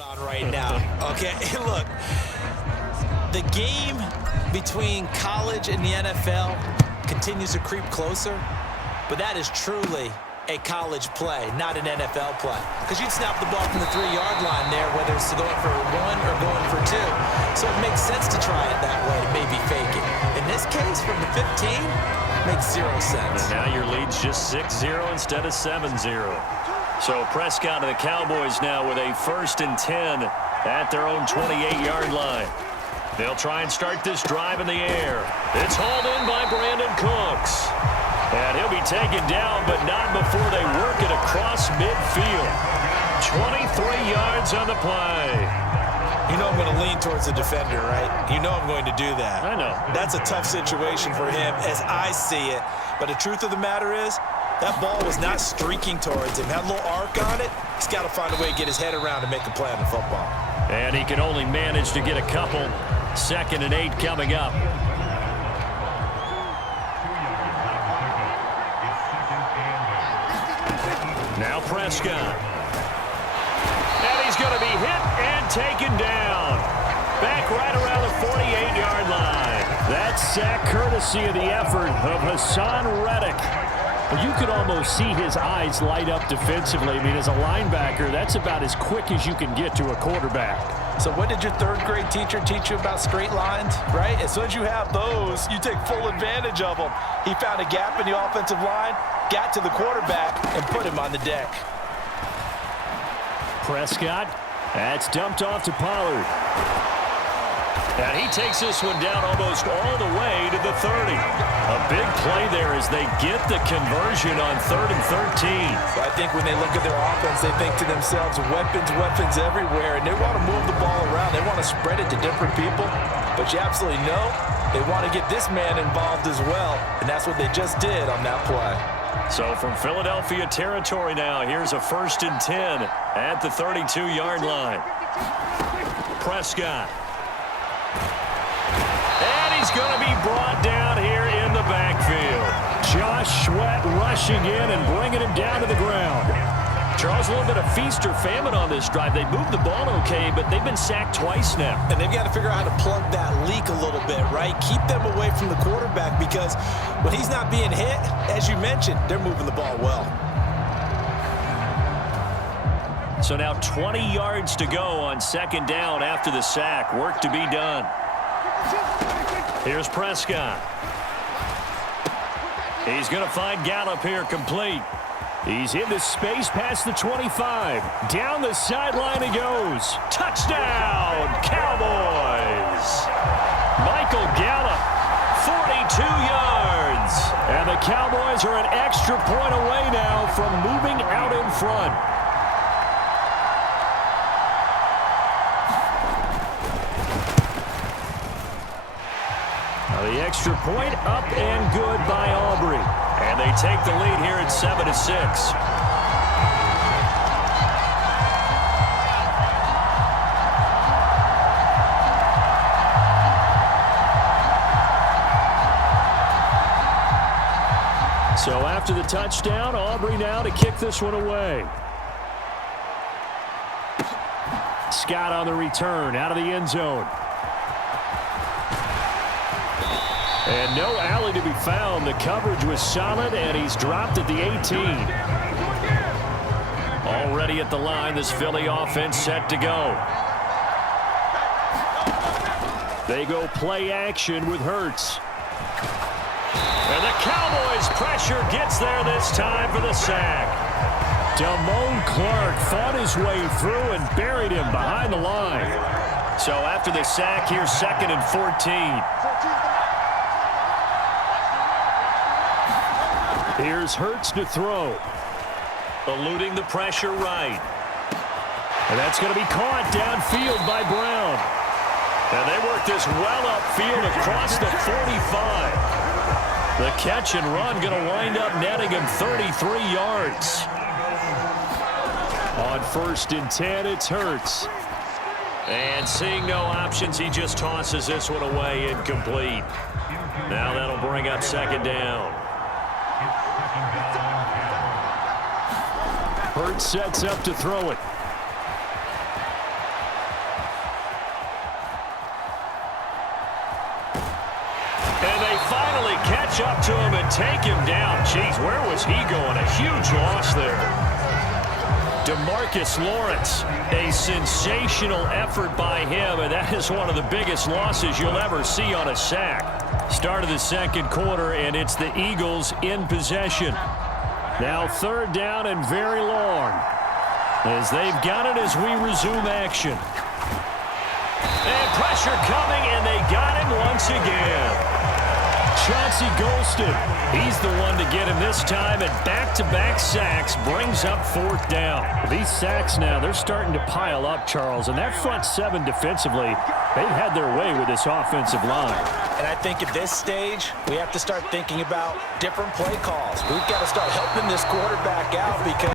On right now. Okay, look, the game between college and the NFL continues to creep closer, but that is truly a college play, not an NFL play. Because you'd snap the ball from the 3-yard line there, whether it's going for 1 or going for 2. So it makes sense to try it that way, maybe fake it. In this case, from the 15, makes 0 sense. And now your lead's just 6-0 instead of 7-0. So Prescott and the Cowboys now with a 1st and 10 at their own 28-yard line. They'll try and start this drive in the air. It's hauled in by Brandon Cooks. And he'll be taken down, but not before they work it across midfield. 23 yards on the play. You know I'm going to lean towards the defender, right? You know I'm going to do that. I know. That's a tough situation for him as I see it. But the truth of the matter is, that ball was not streaking towards him. Had a little arc on it. He's got to find a way to get his head around and make a play on the football. And he can only manage to get a couple. 2nd and 8 coming up. Now Prescott. And he's going to be hit and taken down. Back right around the 48-yard line. That sack courtesy of the effort of Hassan Reddick. You could almost see his eyes light up defensively. I mean, as a linebacker, that's about as quick as you can get to a quarterback. So what did your 3rd grade teacher teach you about straight lines, right? As soon as you have those, you take full advantage of them. He found a gap in the offensive line, got to the quarterback, and put him on the deck. Prescott, that's dumped off to Pollard. And he takes this one down almost all the way to the 30. A big play there as they get the conversion on 3rd and 13. I think when they look at their offense, they think to themselves, weapons everywhere, and they want to move the ball around. They want to spread it to different people, but you absolutely know they want to get this man involved as well, and that's what they just did on that play. So from Philadelphia territory now, here's a 1st and 10 at the 32-yard line. Prescott. And he's going to be brought down here in the backfield. Josh Sweat rushing in and bringing him down to the ground. Charles, a little bit of feast or famine on this drive. They moved the ball okay, but they've been sacked twice now. And they've got to figure out how to plug that leak a little bit, right? Keep them away from the quarterback because when he's not being hit, as you mentioned, they're moving the ball well. So now 20 yards to go on 2nd down after the sack. Work to be done. Here's Prescott. He's going to find Gallup here complete. He's into space past the 25. Down the sideline he goes. Touchdown, Cowboys. Michael Gallup, 42 yards. And the Cowboys are an extra point away now from moving out in front. The extra point up and good by Aubrey. And they take the lead here at 7-6. So after the touchdown, Aubrey now to kick this one away. Scott on the return out of the end zone. And no alley to be found. The coverage was solid, and he's dropped at the 18. Already at the line, this Philly offense set to go. They go play action with Hurts. And the Cowboys' pressure gets there this time for the sack. Damone Clark fought his way through and buried him behind the line. So after the sack, here's 2nd and 14. Here's Hurts to throw. Eluding the pressure right. And that's going to be caught downfield by Brown. And they work this well upfield across the 45. The catch and run going to wind up netting him 33 yards. On 1st and 10, it's Hurts. And seeing no options, he just tosses this one away incomplete. Now that'll bring up 2nd down. Hurts sets up to throw it. catch up to him and take him down. Jeez, where was he going? A huge loss there. DeMarcus Lawrence, a sensational effort by him, and that is one of the biggest losses you'll ever see on a sack. Start of the second quarter, and it's the Eagles in possession. Now third down and very long, as they've got it as we resume action. And pressure coming, and they got him once again. Chauncey Golston, he's the one to get him this time, and back-to-back sacks brings up fourth down. These sacks now, they're starting to pile up, Charles, and that front seven defensively, they've had their way with this offensive line. And I think at this stage, we have to start thinking about different play calls. We've got to start helping this quarterback out because